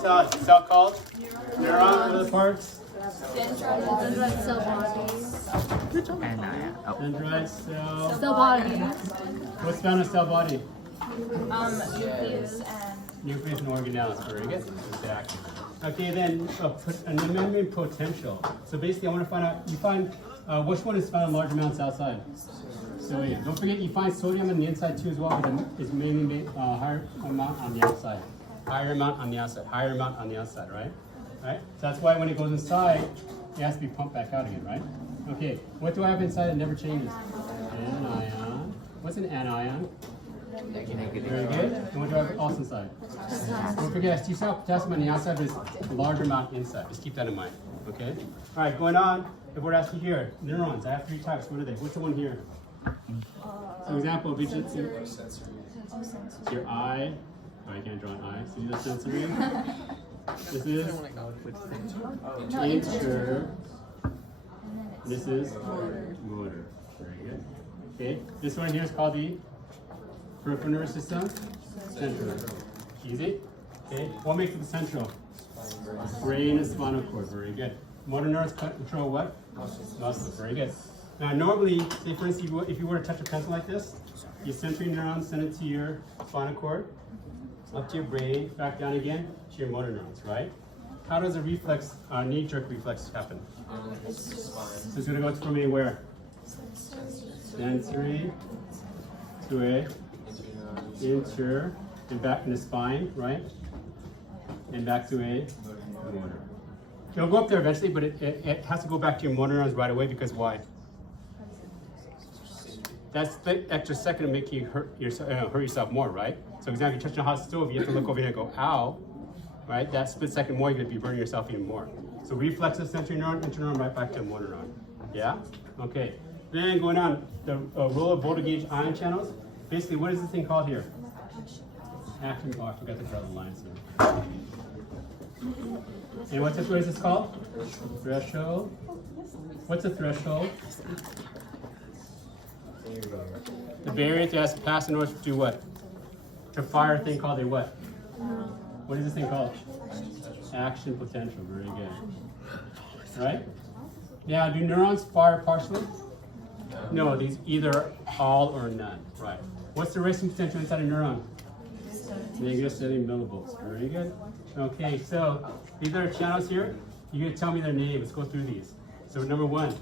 cell called? Neuron. Other parts? Dendrite cell bodies. Dendrite cell. Cell bodies. What's found in cell body? Nucleus and Nucleus and organelles. Very good. Exactly. Okay, then an membrane potential. So basically, I want to find out. You find which one is found in large amounts outside. Sodium. Don't forget, you find sodium on the inside too as well, but it's mainly higher amount on the outside. Higher amount on the outside. Higher amount on the outside, right? Right. So that's why when it goes inside, it has to be pumped back out again, right? Okay. What do I have inside that never changes? Anion. What's an anion? Negative. Very good. And what do I have also inside? Don't forget, you saw potassium on the outside, there's a larger amount inside. Just keep that in mind. Okay? All right, going on. If we're asking here, neurons, I have 3 types. What are they? What's the one here? So example, it's your eye. Oh, you can't draw an eye. So these are sensory. This is inter. This is motor. Very good. Okay, this one here is called the peripheral nervous system. Central. Easy. Okay, what makes it the central? Brain and spinal cord. Very good. Motor neurons control what? Muscles. Very good. Now, normally, say for instance, if you were to touch a pencil like this, your sensory neurons send it to your spinal cord, up to your brain, back down again to your motor neurons, right? How does a reflex, knee-jerk reflex happen? So it's going to go from anywhere? Sensory to a inter, and back in the spine, right? And back to a motor. It'll go up there eventually, but it has to go back to your motor neurons right away because why? That's the extra second to make you hurt yourself more, right? So, for example, if you touch a hot stove, you have to look over here and go, ow, right? That split second more, you're going to be burning yourself even more. So, reflexive sensory neuron, interneuron, right back to a motor neuron. Yeah? Okay. Then going on, the role of voltage gauge ion channels. Basically, what is this thing called here? Action. Oh, I forgot to draw the lines here. And what is this called? Threshold. What's a threshold? The barrier to has to pass in order to do what? To fire a thing called a what? What is this thing called? Action potential. Very good. Right? Now, do neurons fire partially? No, these either all or none. Right. What's the resting potential inside a neuron? Negative 70 millivolts. Very good. Okay, so these are channels here. You're going to tell me their name. Let's go through these. So number 1.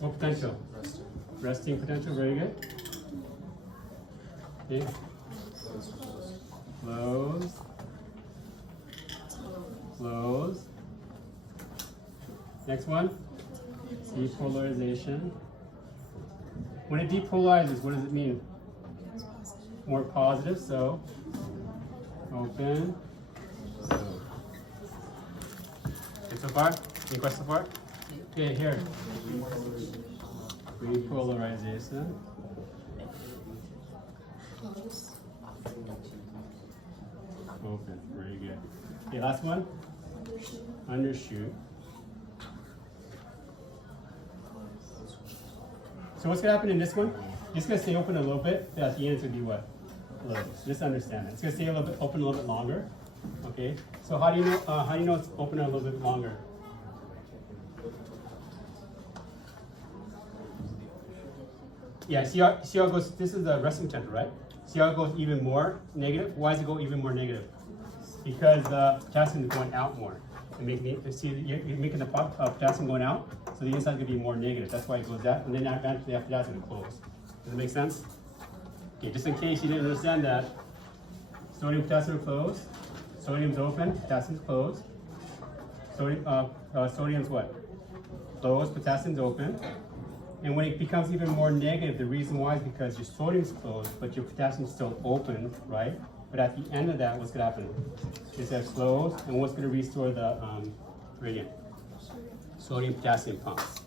What potential? Resting potential. Very good. Okay. Flows. Flows. Next one. Depolarization. When it depolarizes, what does it mean? More positive, so open. So. Good so far? Any questions so far? Okay, here. Repolarization. Open. Very good. Okay, last one. Undershoot. So what's going to happen in this one? It's going to stay open a little bit. At the end, it's going to be what? Closed. Just understand that. It's going to stay a little bit open a little bit longer. Okay. So how do you know? How do you know it's open a little bit longer? Yeah. See how it goes? This is the resting potential, right? See how it goes even more negative? Why does it go even more negative? Because the potassium is going out more. You're making the potassium going out, so the inside is going to be more negative. That's why it goes that, and then eventually after that, it's going to close. Does it make sense? Okay, just in case you didn't understand that, sodium, potassium are closed. Sodium's open, potassium's closed. Sodium's what? Closed, potassium's open. And when it becomes even more negative, the reason why is because your sodium's closed, but your potassium's still open, right? But at the end of that, what's going to happen? Is that closed, and what's going to restore the gradient? Sodium potassium pumps.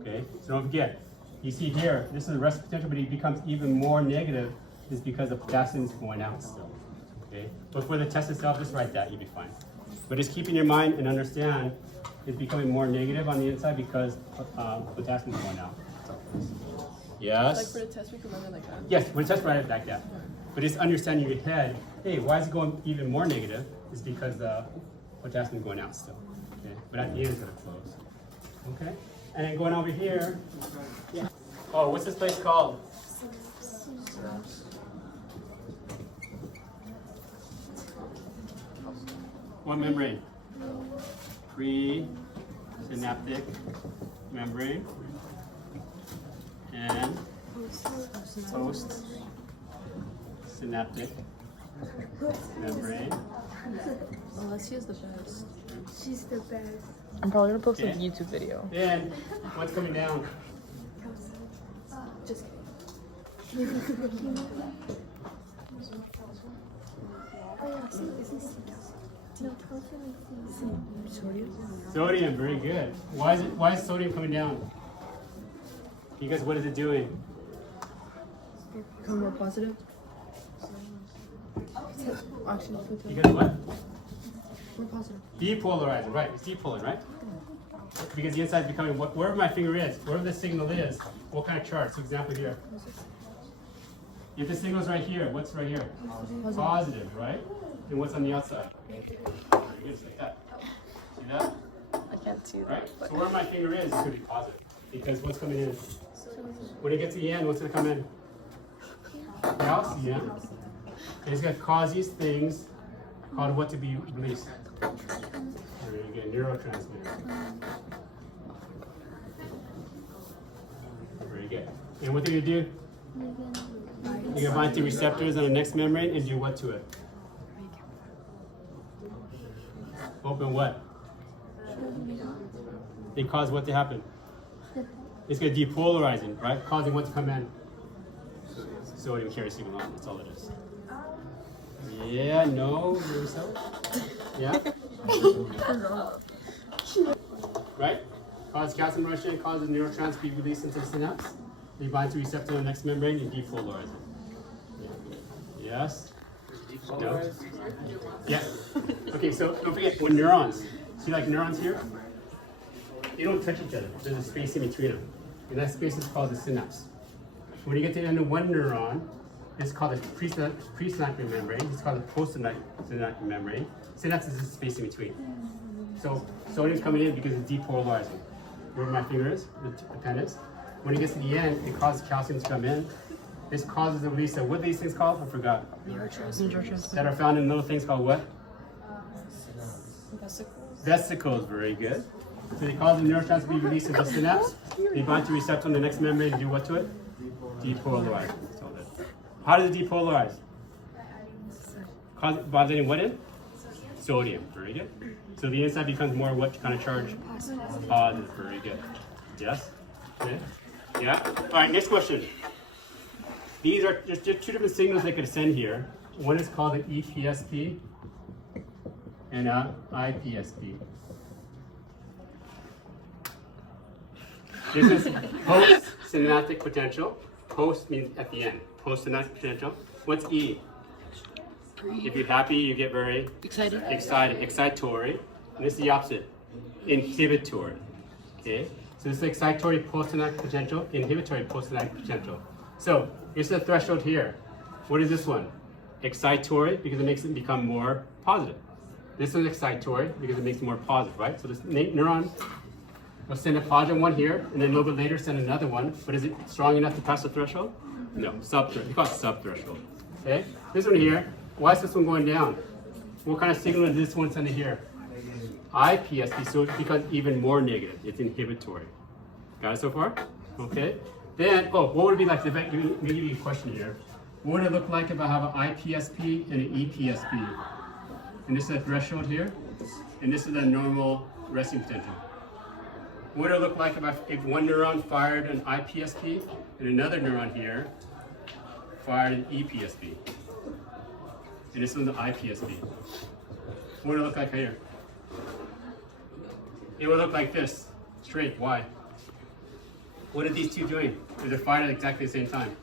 Okay, so don't forget. You see here, this is the resting potential, but it becomes even more negative, is because the potassium is going out still. Okay, but for the test itself, just write that, you'll be fine. But just keep in your mind and understand, it's becoming more negative on the inside because potassium is going out. Yes. Like for the test, we can run it like that. Yes, for the test, write it like that. But just understand in your head hey, why is it going even more negative? It's because the potassium is going out still. Okay, but at the end it's gonna close. Okay, and then going over here. Yeah. Oh, what's this place called? What membrane? Pre-synaptic membrane and post-synaptic membrane. Alessia's the best. She's the best. I'm probably gonna post a Okay. YouTube video. And what's coming down? Just kidding. Oh yeah, see, this is no, Sodium, very good. Why is sodium coming down? Because what is it doing? Become more positive. Because what? More positive. Depolarizing, right? It's depolarizing, right? Because the inside is becoming wherever my finger is, wherever the signal is, what kind of charge? So example here. If the signal's right here, what's right here? Positive, right? And what's on the outside? Very good, just like that. See that? I can't see that. Right? So where my finger is, it's going to be positive. Because what's coming in? When it gets to the end, what's going to come in? Calcium. And it's going to cause these things called what to be released? Very good, neurotransmitter. Very good. And what do you do? You're going to bind to receptors on the next membrane and do what to it? Open what? It causes what to happen? It's going to depolarize it, right? Causing what to come in? Sodium carry signal on. That's all it is. Yeah, no, maybe so. Yeah? Right? Causes calcium rushing, causes neurotransmitters to be released into the synapse. They bind to receptor on the next membrane and depolarize it. Yes? No? Yeah. Okay, so don't forget, when neurons, see like neurons here? They don't touch each other. There's a space in between them. And that space is called the synapse. When you get to the end of one neuron, it's called the presynaptic membrane. It's called the postsynaptic membrane. Synapse is the space in between. So sodium's coming in because it's depolarizing. Where my finger is, the pen is. When it gets to the end, it causes calcium to come in. This causes the release of what are these things called? I forgot. Neurotransmitters. That are found in little things called what? Vesicles. Vesicles, very good. So they cause the neurotransmitter to be released into the synapse. They bind to receptor on the next membrane and do what to it? Depolarize. That's all that is. How does it depolarize? By letting what in? Sodium, very good. So the inside becomes more what kind of charge? Positive, very good. Yes? Okay. Yeah? All right, next question. These are just two different signals they could send here. One is called an EPSP and an IPSP. This is post-synaptic potential. Post means at the end. Post-synaptic potential. What's E? If you're happy, you get very Excited. Excitatory. And this is the opposite. Inhibitory. Okay? So this is excitatory post-synaptic potential, inhibitory post-synaptic potential. So here's the threshold here. What is this one? Excitatory because it makes it become more positive. This one's excitatory because it makes it more positive, right? So this neuron will send a positive one here, and then a little bit later send another one. But is it strong enough to pass the threshold? No, subthreshold. We call it subthreshold. Okay? This one here, why is this one going down? What kind of signal is this one sending here? IPSP, so it becomes even more negative. It's inhibitory. Got it so far? Okay. Then, what would it be like? Let me give you a question here. What would it look like if I have an IPSP and an EPSP? And this is a threshold here, and this is a normal resting potential. What would it look like if one neuron fired an IPSP and another neuron here fired an EPSP? And this one's an IPSP. What would it look like here? It would look like this, straight. Why? What are these two doing? They're fired at exactly the same time.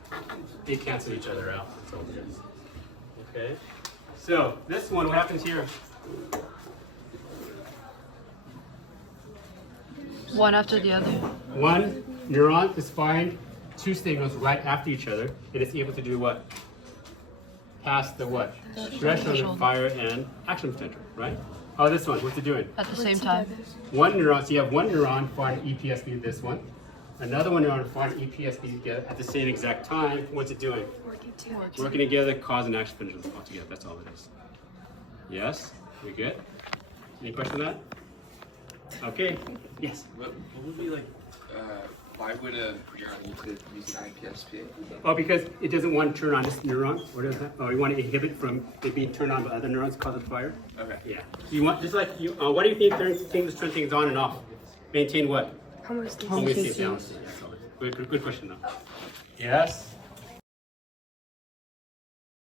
They cancel each other out. That's all it is. Okay. So this one, what happens here? One after the other. One neuron is firing two signals right after each other, and it's able to do what? past the what? Threshold of fire and action potential, right? Oh, this one, what's it doing? At the same time. One neuron, so you have one neuron firing EPSB this one. Another one neuron firing EPSB together at the same exact time. What's it doing? Working together, cause and action potential all together. That's all it is. Yes? We good? Any question on that? Okay. Yes? What would be like, why would a neuron need to use an IPSP? Oh, because it doesn't want to turn on this neuron. What is that? Oh, you want to inhibit from it being turned on by other neurons causing fire? Okay. Yeah. You want, just like you, what do you think things turn things on and off? Maintain what? Homeostasis balance. Yeah, good question though. Yes?